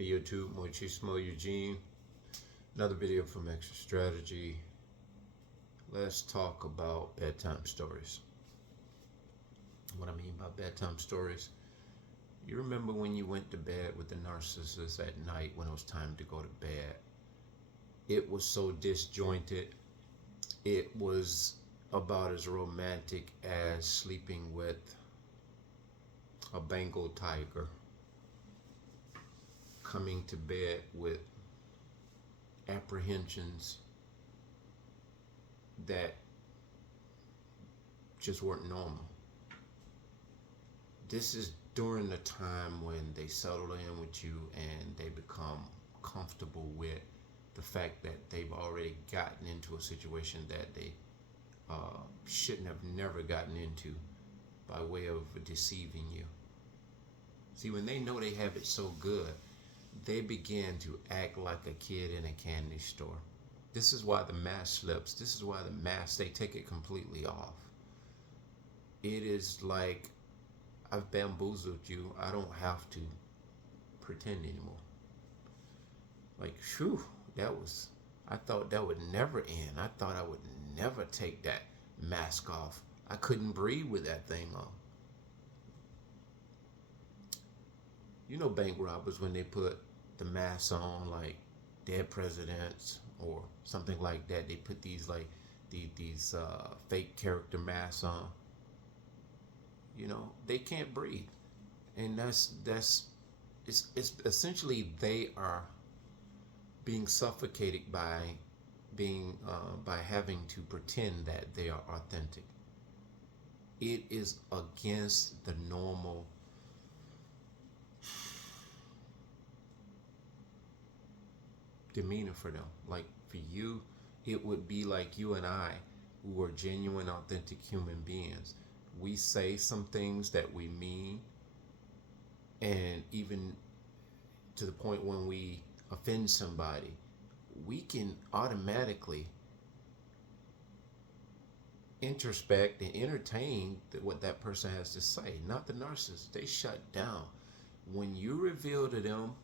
Hey YouTube, Mochismo Eugene. Another video from Extra Strategy. Let's talk about bedtime stories. What I mean by bedtime stories, you remember when you went to bed with the narcissist at night when it was time to go to bed? It was so disjointed. It was about as romantic as sleeping with a Bengal tiger, coming to bed with apprehensions that just weren't normal. This is during the time when they settle in with you and they become comfortable with the fact that they've already gotten into a situation that they shouldn't have never gotten into by way of deceiving you. See, when they know they have it so good, they begin to act like a kid in a candy store. This is why the mask slips. This is why the mask, they take it completely off. It is like, I've bamboozled you. I don't have to pretend anymore. Like, phew, I thought that would never end. I thought I would never take that mask off. I couldn't breathe with that thing on. You know bank robbers, when they put the masks on, like dead presidents or something like that, they put these these fake character masks on. You know, they can't breathe, and it's essentially they are being suffocated by having to pretend that they are authentic. It is against the normal demeanor for them. Like for you, it would be like you and I, who are genuine, authentic human beings. We say some things that we mean, and even to the point when we offend somebody, we can automatically introspect and entertain what that person has to say. Not the narcissist. They shut down. When you reveal to them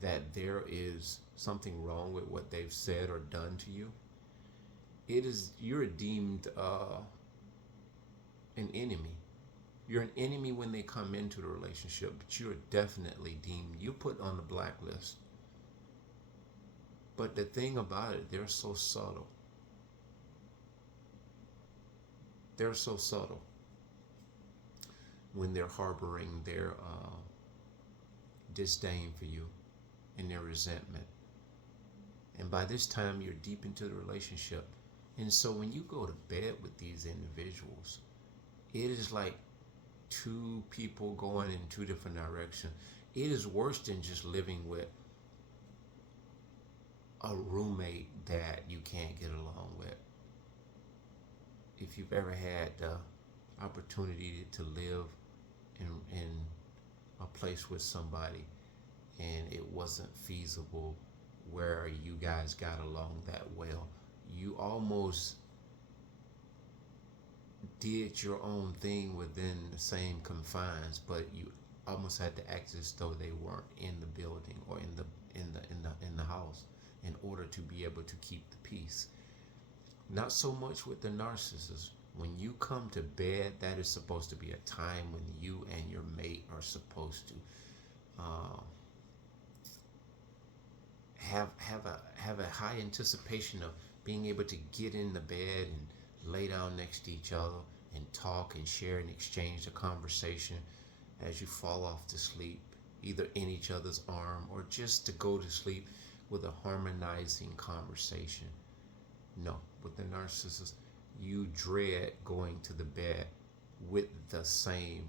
that there is something wrong with what they've said or done to you, you're deemed an enemy. You're an enemy when they come into the relationship, but you're definitely deemed, you put on the blacklist. But the thing about it, they're so subtle. They're so subtle when they're harboring their disdain for you and their resentment. And by this time, you're deep into the relationship. And so when you go to bed with these individuals, it is like two people going in two different directions. It is worse than just living with a roommate that you can't get along with. If you've ever had the opportunity to live in a place with somebody and it wasn't feasible where you guys got along that well, you almost did your own thing within the same confines, but you almost had to act as though they weren't in the building or in the house in order to be able to keep the peace. Not so much with the narcissist. When you come to bed, that is supposed to be a time when you and your mate are supposed to have a high anticipation of being able to get in the bed and lay down next to each other and talk and share and exchange the conversation as you fall off to sleep, either in each other's arm or just to go to sleep with a harmonizing conversation. No, with the narcissist, you dread going to the bed with the same,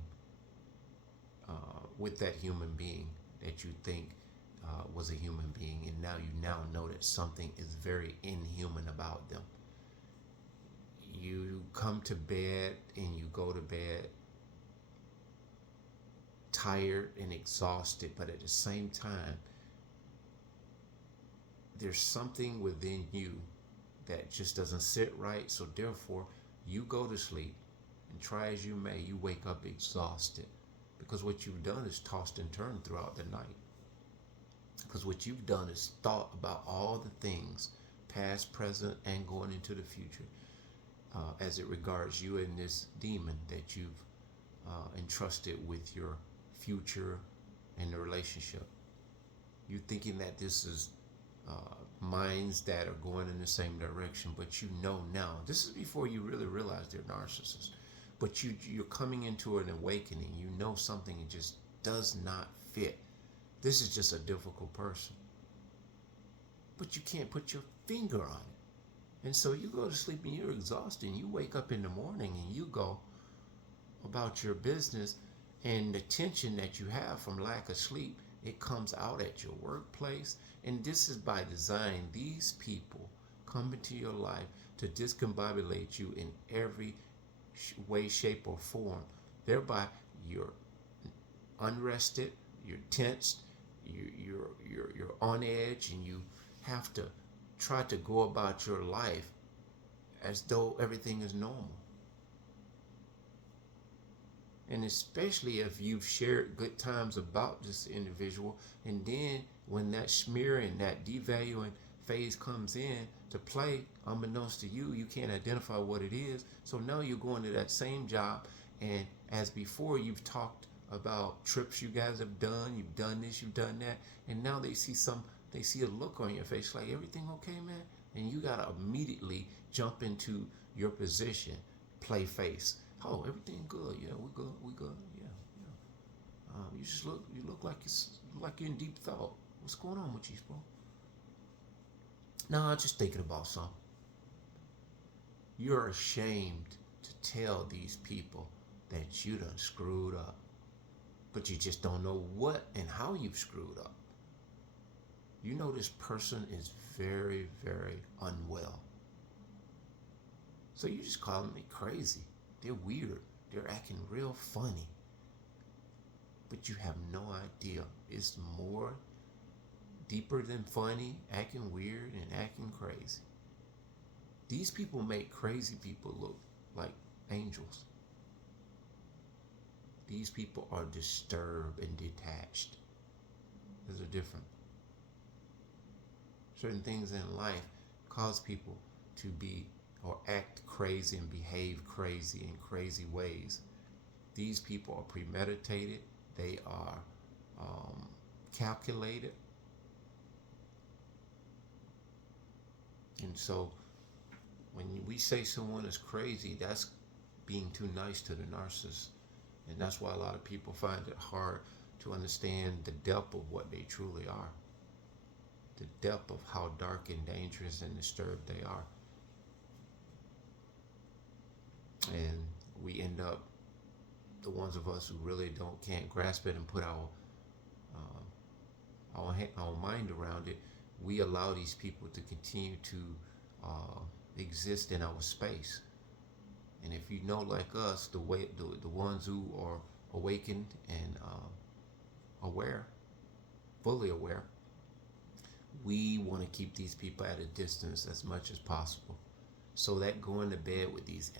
with that human being that you think was a human being, and now you know that something is very inhuman about them. You come to bed and you go to bed tired and exhausted, but at the same time, there's something within you that just doesn't sit right. So therefore, you go to sleep, and try as you may, you wake up exhausted because what you've done is tossed and turned throughout the night. Because because what you've done is thought about all the things, past, present, and going into the future, as it regards you and this demon that you've entrusted with your future and the relationship. You thinking that this is minds that are going in the same direction, but you know now. This is before you really realize they're narcissists. But you're coming into an awakening. You know something just does not fit. This is just a difficult person. But you can't put your finger on it. And so you go to sleep and you're exhausted. And you wake up in the morning and you go about your business, and the tension that you have from lack of sleep, it comes out at your workplace. And this is by design. These people come into your life to discombobulate you in every way, shape, or form. Thereby, you're unrested, you're tensed, you're on edge, and you have to try to go about your life as though everything is normal. And especially if you've shared good times about this individual, and then when that smear and that devaluing phase comes in to play, unbeknownst to you, you can't identify what it is. So now you're going to that same job, and as before, you've talked about trips you guys have done, you've done this, you've done that, and now they see a look on your face like, everything okay, man? And you gotta immediately jump into your position, play face. Oh, everything good? Yeah, we good. Yeah. You look like you're in deep thought. What's going on with you, bro? No, I'm just thinking about something. You're ashamed to tell these people that you done screwed up, but you just don't know what and how you've screwed up. You know this person is very, very unwell. So you just calling me crazy. They're weird. They're acting real funny. But you have no idea. It's more deeper than funny, acting weird, and acting crazy. These people make crazy people look like angels. These people are disturbed and detached. There's a difference. Certain things in life cause people to be or act crazy and behave crazy in crazy ways. These people are premeditated. They are calculated. And so when we say someone is crazy, that's being too nice to the narcissist. And that's why a lot of people find it hard to understand the depth of what they truly are. The depth of how dark and dangerous and disturbed they are. And we end up, the ones of us who really can't grasp it and put our mind around it, we allow these people to continue to exist in our space. And if you know, like us, the ones who are awakened and aware, fully aware, we want to keep these people at a distance as much as possible. So that going to bed with these,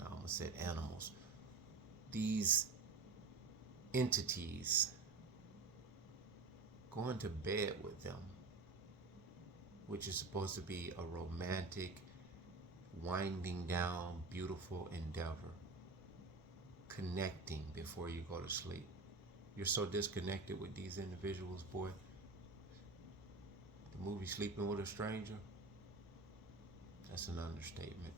I almost said animals, these entities, going to bed with them, which is supposed to be a romantic, winding down, beautiful endeavor, connecting before you go to sleep. You're so disconnected with these individuals, boy. The movie Sleeping with a Stranger, that's an understatement.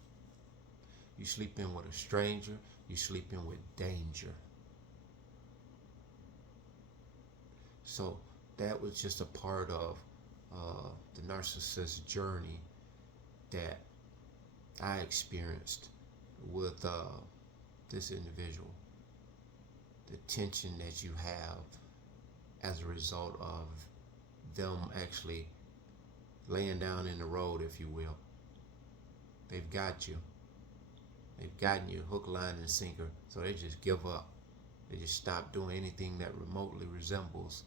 You sleeping with a stranger, you sleeping with danger. So that was just a part of the narcissist journey that I experienced with this individual. The tension that you have as a result of them actually laying down in the road, if you will. They've got you. They've gotten you hook, line, and sinker. So they just give up. They just stop doing anything that remotely resembles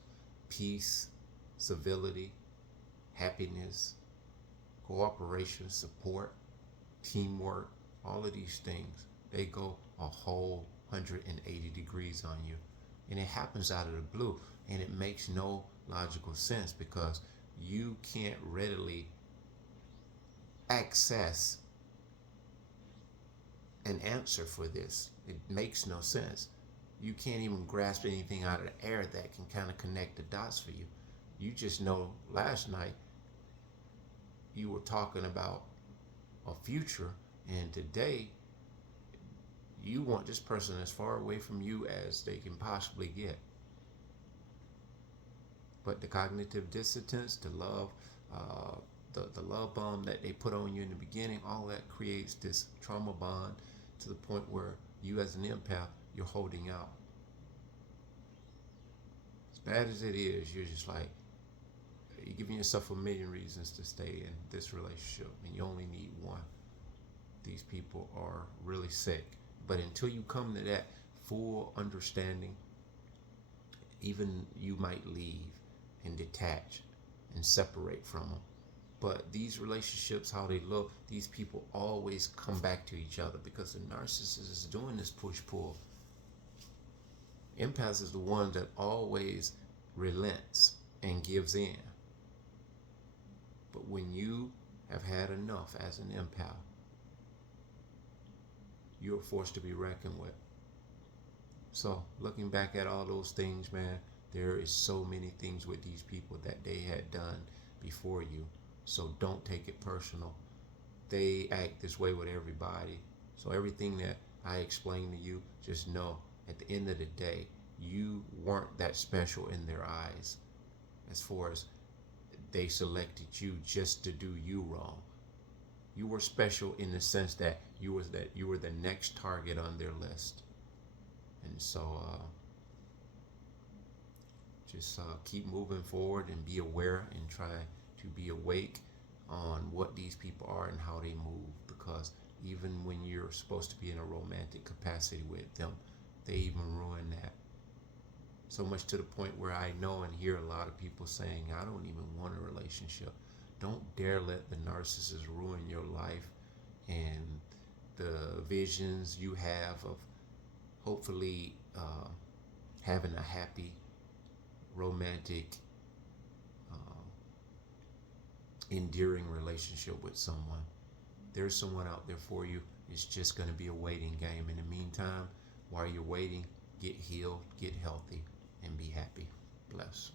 peace, civility, happiness, cooperation, support, teamwork, all of these things. They go a whole 180 degrees on you. And it happens out of the blue. And it makes no logical sense, because you can't readily access an answer for this. It makes no sense. You can't even grasp anything out of the air that can kind of connect the dots for you. You just know last night you were talking about a future, and today you want this person as far away from you as they can possibly get. But the cognitive dissonance, the love, the love bomb that they put on you in the beginning, all that creates this trauma bond to the point where you, as an empath, you're holding out. As bad as it is, you're just like, you're giving yourself a million reasons to stay in this relationship, and you only need one. These people are really sick. But until you come to that full understanding, even you might leave and detach and separate from them. But these relationships, how they look, these people always come back to each other, because the narcissist is doing this push-pull. Empath is the one that always relents and gives in. But when you have had enough as an empath, you're forced to be reckoned with. So looking back at all those things, man, there is so many things with these people that they had done before you. So don't take it personal. They act this way with everybody. So everything that I explained to you, just know at the end of the day, you weren't that special in their eyes, as far as they selected you just to do you wrong. You were special in the sense that you were the next target on their list. And so just keep moving forward and be aware and try to be awake on what these people are and how they move, because even when you're supposed to be in a romantic capacity with them, they even ruin that. So much to the point where I know and hear a lot of people saying, I don't even want a relationship. Don't dare let the narcissist ruin your life and the visions you have of hopefully having a happy, romantic, endearing relationship with someone. There's someone out there for you. It's just going to be a waiting game. In the meantime, while you're waiting, get healed, get healthy, and be happy. Bless.